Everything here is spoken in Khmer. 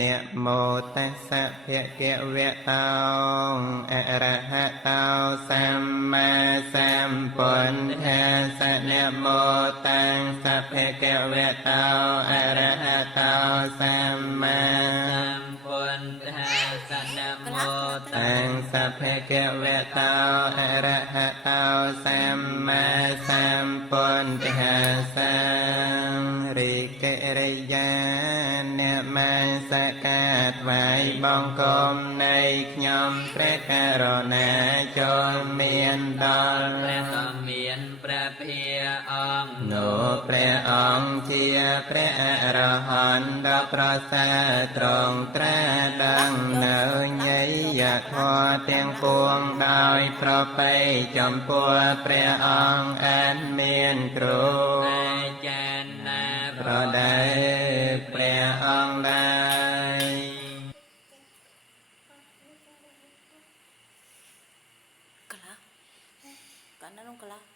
นะโมตัสสะภะคะวะโตอะระหะโตสัมมาสัมพุทธัสสะนะโมตัสสะภะคะวะโตอะระหะโตสัมมาสัมพุทธัสสะนะโมตัสสะภะคะวะโตอะระหะโตสัมมาสัมพุทธัสสะริกะริยานะมาสการថ្វាយបង្គំនៃខ្ញុំព្រះករុណាចូលមានដល់ព្រះដ៏មានព្រះភិអង្គនោះព្រះអង្គជាព្រះអរហន្តដ៏ប្រសើរទ្រង់ត្រាស់ដឹងនៅញយធម៌ទាំងពួងដោយប្រពៃចំពោះព្រះអង្គអត់មានគ្រូអាចារ្យណាប្រដៅព្រះអង្គឡើយKalah. Kan nung kalah.